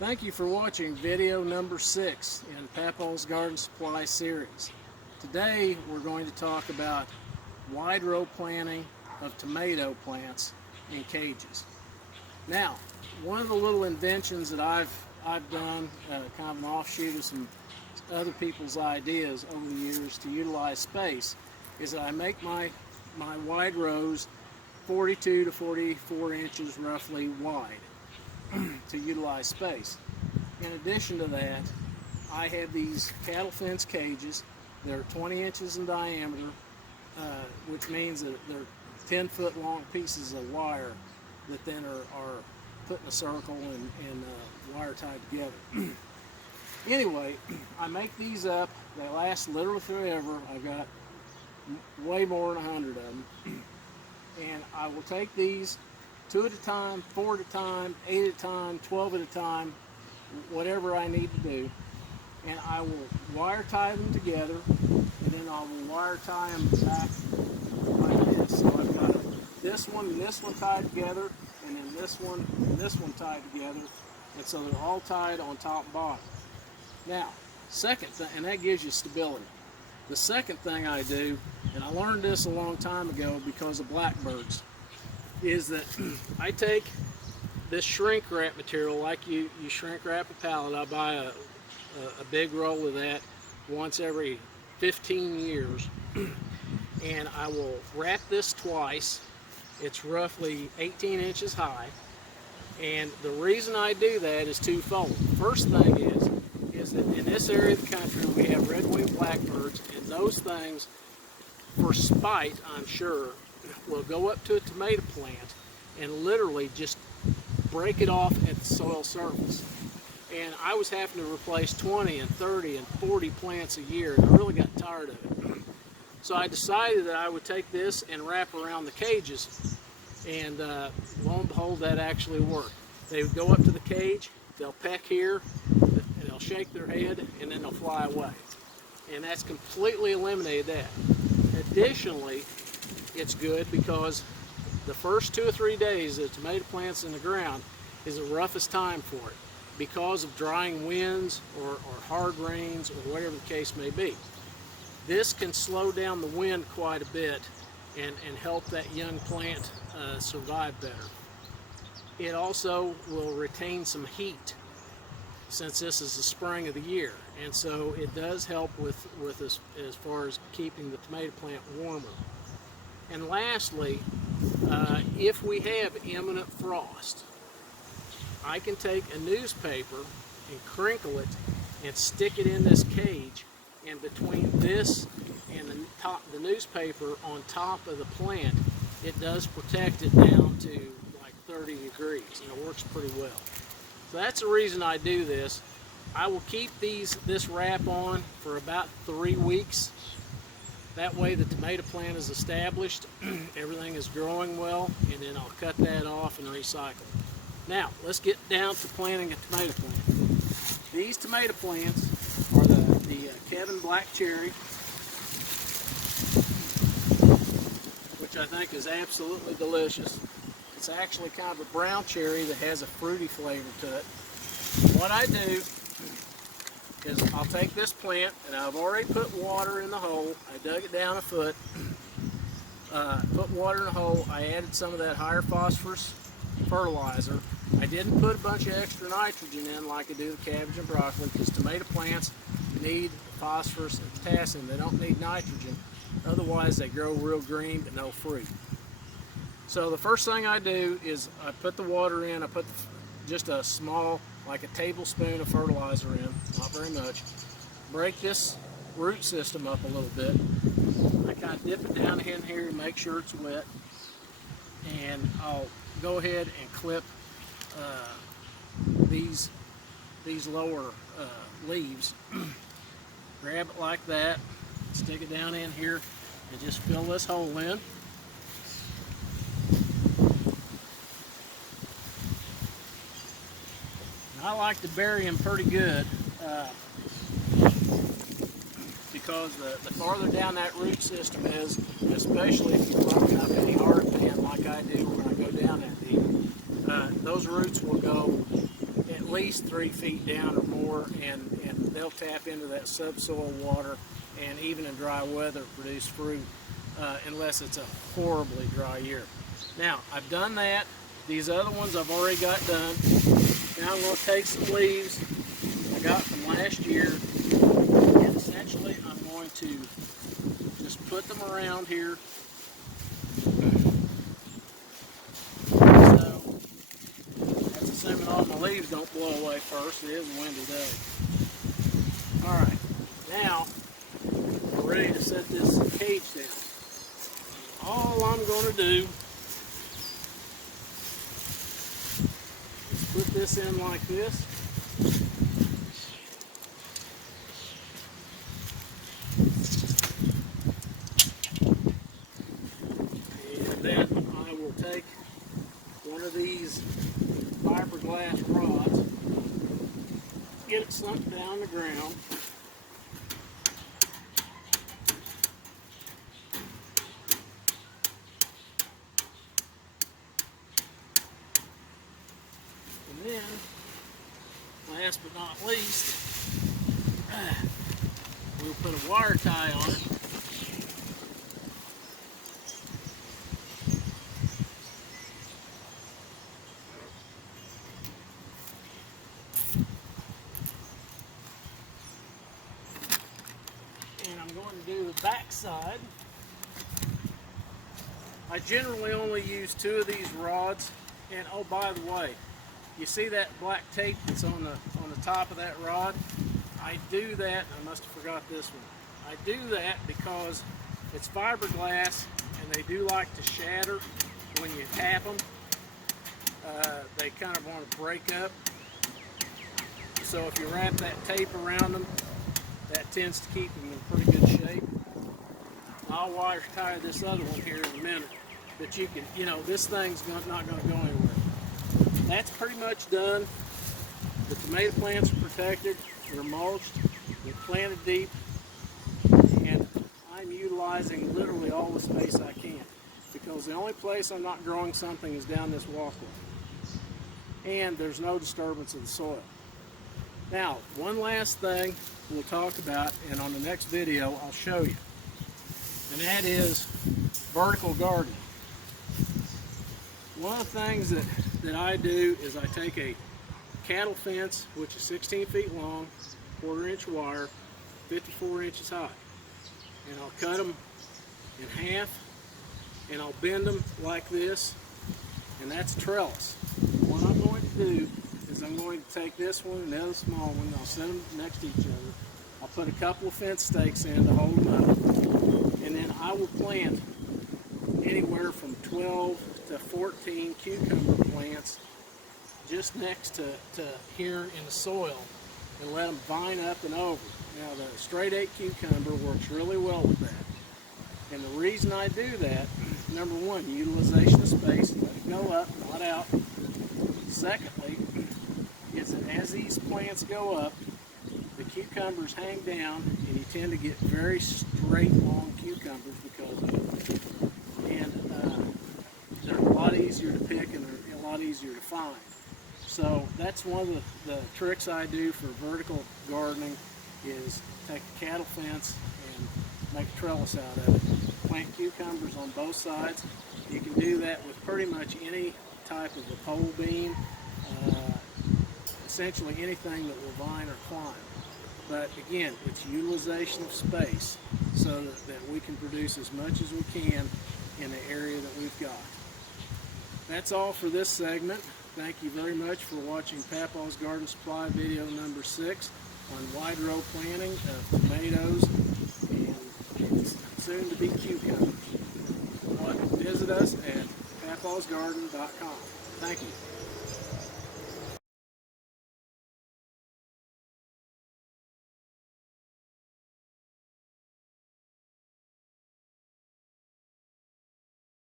Thank you for watching video number 6 in Papaw's Garden Supply series. Today we're going to talk about wide row planting of tomato plants in cages. Now, one of the little inventions that I've done, kind of an offshoot of some other people's ideas over the years to utilize space, is that I make my wide rows 42 to 44 inches roughly wide to utilize space. In addition to that, I have these cattle fence cages. They're 20 inches in diameter, which means that they're 10-foot long pieces of wire that then are put in a circle and wire tied together. Anyway, I make these up. They last literally forever. I've got way more than 100 of them. And I will take these 2 at a time, 4 at a time, 8 at a time, 12 at a time, whatever I need to do. And I will wire tie them together, and then I will wire tie them back like this. So I've got this one and this one tied together, and then this one and this one tied together. And so they're all tied on top and bottom. Now, second thing, and that gives you stability. The second thing I do, and I learned this a long time ago because of blackbirds, is that I take this shrink wrap material like you shrink wrap a pallet. I buy a big roll of that once every 15 years, and I will wrap this twice. It's roughly 18 inches high, and the reason I do that is twofold. First thing is that in this area of the country we have red-winged blackbirds, and those things, for spite, I'm sure, will go up to a tomato plant and literally just break it off at the soil surface. And I was having to replace 20 and 30 and 40 plants a year, and I really got tired of it. So I decided that I would take this and wrap around the cages, and lo and behold, that actually worked. They would go up to the cage, they'll peck here, and they'll shake their head, and then they'll fly away. And that's completely eliminated that. Additionally, it's good because the first 2 or 3 days the tomato plant's in the ground is the roughest time for it because of drying winds or hard rains or whatever the case may be. This can slow down the wind quite a bit and help that young plant survive better. It also will retain some heat since this is the spring of the year, and so it does help with as far as keeping the tomato plant warmer. And lastly, if we have imminent frost, I can take a newspaper and crinkle it and stick it in this cage, and between this and the newspaper on top of the plant, it does protect it down to like 30 degrees, and it works pretty well. So that's the reason I do this. I will keep this wrap on for about 3 weeks. That way the tomato plant is established, everything is growing well, and then I'll cut that off and recycle. Now, let's get down to planting a tomato plant. These tomato plants are the Kevin Black Cherry, which I think is absolutely delicious. It's actually kind of a brown cherry that has a fruity flavor to it. What I do is I'll take this plant, and I've already put water in the hole. I dug it down a foot, put water in the hole. I added some of that higher phosphorus fertilizer. I didn't put a bunch of extra nitrogen in like I do the cabbage and broccoli, because tomato plants need phosphorus and potassium. They don't need nitrogen. Otherwise they grow real green but no fruit. So the first thing I do is I put the water in. I put just a small, like a tablespoon of fertilizer in, not very much. Break this root system up a little bit. I kind of dip it down in here to make sure it's wet, and I'll go ahead and clip these lower leaves. Grab it like that, stick it down in here, and just fill this hole in. I like to bury them pretty good because the farther down that root system is, especially if you're blocking up any hard pan like I do when I go down that deep, those roots will go at least 3 feet down or more, and they'll tap into that subsoil water and even in dry weather produce fruit unless it's a horribly dry year. Now, I've done that. These other ones I've already got done. Now I'm going to take some leaves I got from last year, and essentially I'm going to just put them around here. So that's assuming all my leaves don't blow away first. It is a windy day. Alright, now we're ready to set this cage down. All I'm going to do is put this in like this. And then I will take one of these fiberglass rods, get it sunk down the ground. And then, last but not least, we'll put a wire tie on it. And I'm going to do the back side. I generally only use 2 of these rods. And oh, by the way, you see that black tape that's on the top of that rod? I do that, I must have forgot this one. I do that because it's fiberglass and they do like to shatter when you tap them. They kind of want to break up. So if you wrap that tape around them, that tends to keep them in pretty good shape. I'll wire tie this other one here in a minute. But you can, this thing's not going to go anywhere. That's pretty much done. The tomato plants are protected, they're mulched, they're planted deep, and I'm utilizing literally all the space I can because the only place I'm not growing something is down this walkway. And there's no disturbance of the soil. Now, one last thing we'll talk about, and on the next video I'll show you, and that is vertical gardening. One of the things that I do is I take a cattle fence, which is 16 feet long, 1/4 inch wire, 54 inches high, and I'll cut them in half and I'll bend them like this, and that's trellis. What I'm going to do is I'm going to take this one and the other small one, and I'll set them next to each other. I'll put a couple of fence stakes in to hold them up, and then I will plant anywhere from 12 to 14 cucumber plants just next to here in the soil and let them vine up and over. Now the straight 8 cucumber works really well with that. And the reason I do that, number one, utilization of space, let it go up, not out. Secondly, is that as these plants go up, the cucumbers hang down and you tend to get very straight, long cucumbers because of it. And they're a lot easier to pick and they're a lot easier to find. So that's one of the tricks I do for vertical gardening is take a cattle fence and make a trellis out of it. Plant cucumbers on both sides. You can do that with pretty much any type of a pole bean, essentially anything that will vine or climb. But again, it's utilization of space so that we can produce as much as we can in the area that we've got. That's all for this segment. Thank you very much for watching Papaw's Garden Supply video number 6 on wide row planting of tomatoes and soon to be cucumbers. Visit us at papawsgarden.com. Thank you.